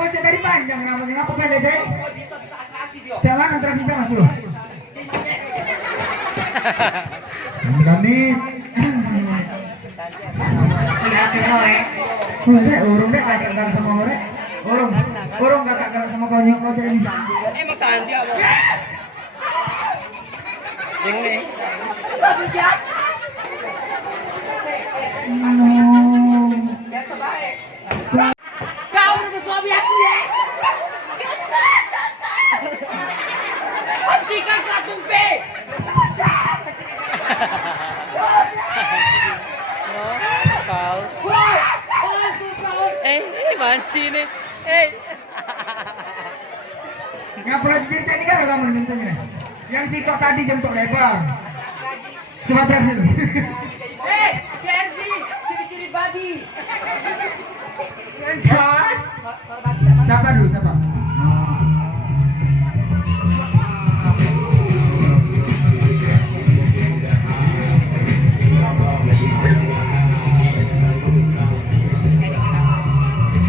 bocah tadi panjang rambutnya ngapa pendek saya? Jangan atraksi sama Mas. Berani. Lihat kowe. Kowe urung deh kakak sama kowe. Urung kakak sama konyol bocah ini. Mas Andi apa? Yang nih. Biasa baik. Kau udah suami aku ya? Hentikan katung P. Manci nih. Ngapain cerita ini kan kamu mintanya? Yang si kok tadi jemput lebar. Coba terakhir. Derby, ciri-ciri babi. Kan? Siapa dulu siapa?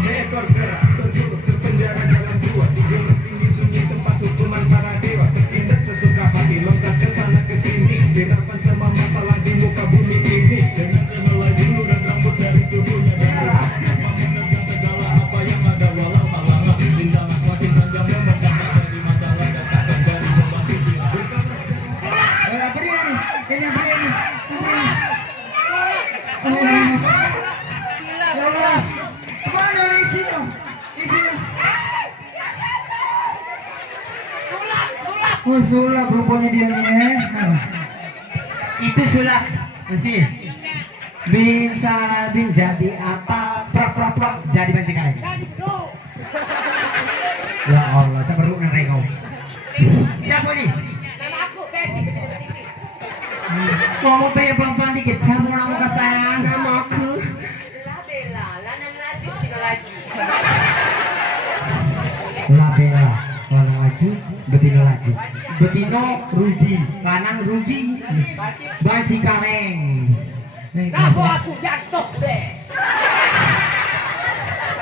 Seekor kera terjebak terpenjara dalam gua di gunung tinggi sunyi tempat hukuman para dewa bertindak sesuka hati loncat ke sana ke sini dengarkan semua masalah di muka bumi ini dengan sehelai bulu dan rambut dari tubuhnya dan mampu menerjang segala apa yang ada walau malam bintang semakin tajam memecah dari masalah dan takkan dari beban hidup. Apa dia nih? Ini apa dia nih? Ya Allah. Kemana isinya? Isinya. Oh sulap rupanya dia nih Itu sulap masih bisa jadi apa prak jadi banci kali. Ya Allah cemerut nanti kau. Siapa nih? Kamu tuh yang pelan-pelan dikit. Siapa nama kau sayang? Nama aku. Labela, lanang laju, betino laju. Betino rugi, lanang rugi. Banci kaleng. Kenapa aku jatuh deh?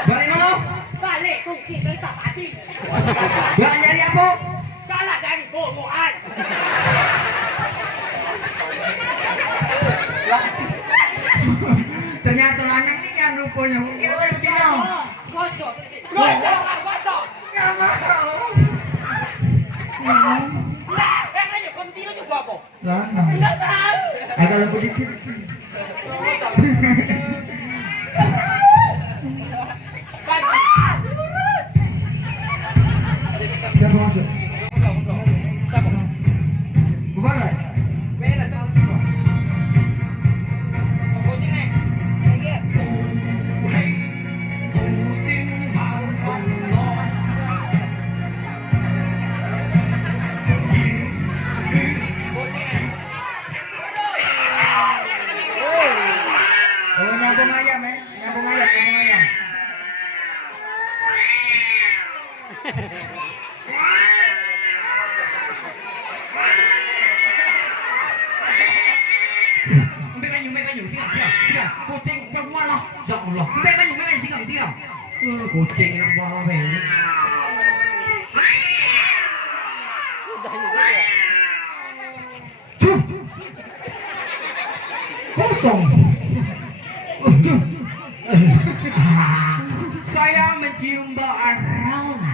Balik mau? Balik kunci tetap mati. Gak nyari apa? Kalah dari bohongan. Ternyata lanang ini yang rupanya mungkin oleh betino. Gocok. Gocok. Gak mau. Kayaknya pembilo juga apa? Lanang. Tidak tahu. Agak lembut dikit. Siapa masuk? Bukan lah. Oh nyambung ayam nyambung ayam. Umpe banyu, siap. Kucing semua lah. Ya Allah. Umpe banyu, siap. Kucing enak banget ini. Kosong. Saya mencium bau aroma.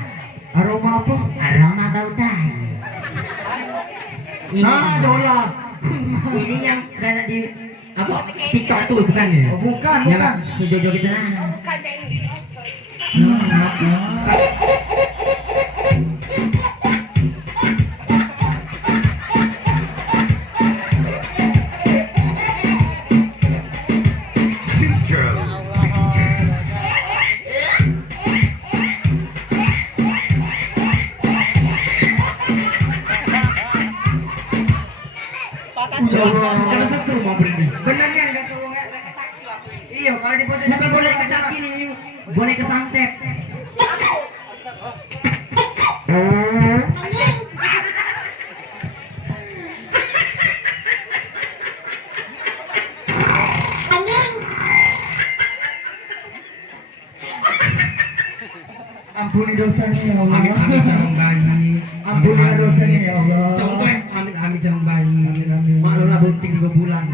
Aroma apa? Aroma bau tai. Doya. Ini yang ada di apa? TikTok tuh bukan ya? Oh, bukan. Jojo gitu nah. Kalau setrum mau beri. Benarnya enggak tahu enggak? Iya, kalau di pojok bukan boleh kecaki nih, boleh kesantet. Ampuni dosanya ya Allah. Amit amit jangan bayi. Ampuni dosanya ya Allah. Contoh amit amit jangan bayi. Amin, amin. Maklumlah bunting 2 bulan.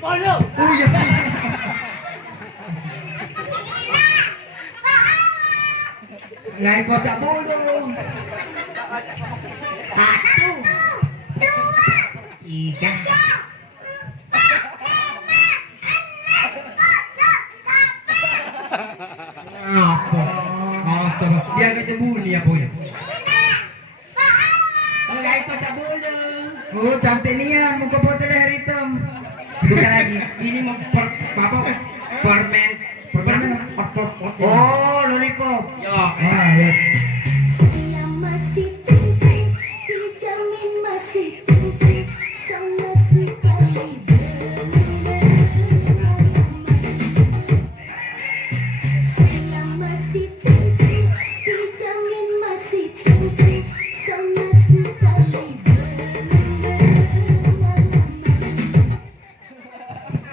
Bodoh. Oh iya. Nyai kocak bodoh. 1, 2, 3. Apa? Astaga, dia agak bunyi ya boy. Oh nyai kocak bodoh. Oh cantik nian muka putih leher hitam. Bukan lagi. Ini mau apa? Permen. Oh lollipop. Ya. Ah ya. Saya masih tinggi, dijamin masih tinggi, sama sekali belum Saya masih tinggi, dijamin masih tinggi, sama sekali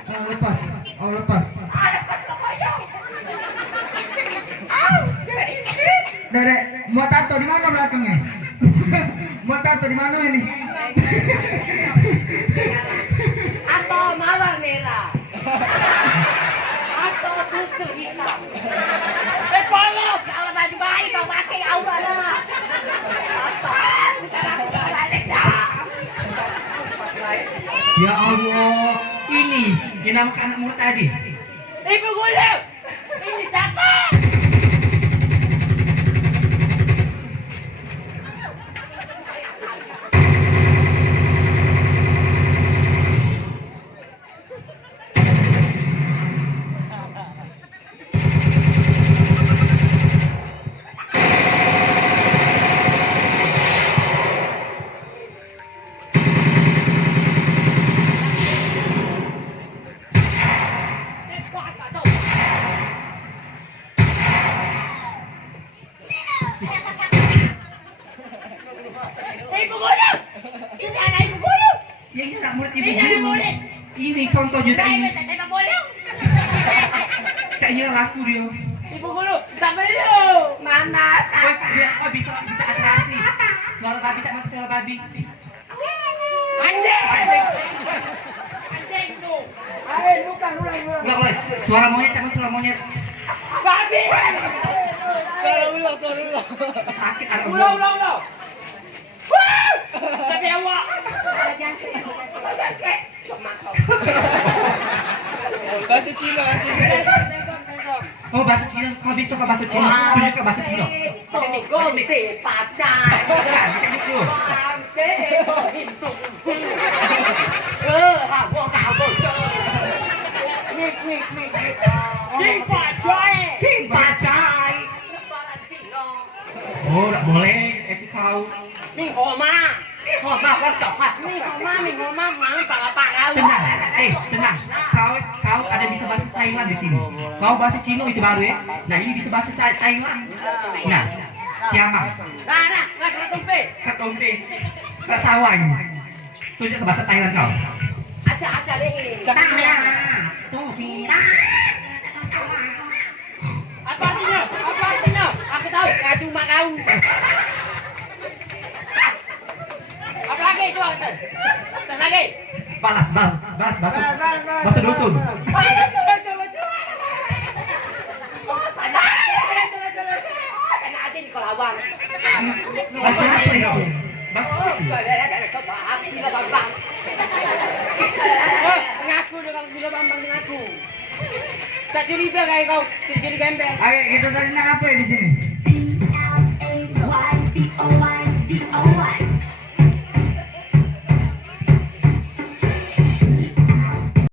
Oh lepas. Oh lepas. Dek, mau tato di mana belakangnya? Mau tato di mana ini? Atau mawar merah. Atau susu hitam. Polos. Kalau baju bayi kau pakai awal lah. Sekarang kau balik dah. Ya Allah, ini yang nama anakmu tadi. Ibu guru. Ini siapa? Ibu guru. Ini anak ibu guru. Ya ini anak murid ibu Ini anak guru. murid. Ini contoh juga Saya ini. minta saya boleh. Kayaknya laku dia. Ibu guru, sampai dulu. Mama. Oh bisa atrasi. Suara babi tak masuk suara babi. Anjing. Anjing tu. Ulang boy. Suara monyet tak masuk suara monyet. Babi. Sakit anak Ulang, ulang, ulang. Wah! Tapi awak. Bahasa Cina, bahasa Cina. Oh bahasa Cina. Kau bisa ke bahasa Cina. Tunjuk ke bahasa Cina. Gomsi pacar. Bukan itu. Habo kabo. Mik mik mik. Jing pacai. Sing pacai. Oh tak boleh. Itu kau. Ming homa. Oh maaf coklat. Ming homa mang parau. Tenang, tenang. Kau ada bisa bahasa Thailand di sini. Kau bahasa Cina itu baru ya. Nah ini bisa bahasa Thailand. Nah, siapa? Nah, kata tumpe. Kak Tompe, Kak Sawang. Tunjuk ke bahasa Thailand kau. Aca deh. Tanya, Tomira. Apa artinya? Apa artinya? Aku tahu, gak cuma kau. Apa lagi coba kata? Dan lagi. Balas, bahasa dusun. Coba. Oh, sana. Coba. Sana aja di Kelawang. Bahasa apa itu? Bahasa Oh, apa? ada coba. Gila bambang. Ngaku dengan gila bambang ngaku. Tak curiga kayak kau, curi gembel. Ayo kita tadi nak apa ya di sini? P-L-A-Y-B-O-Y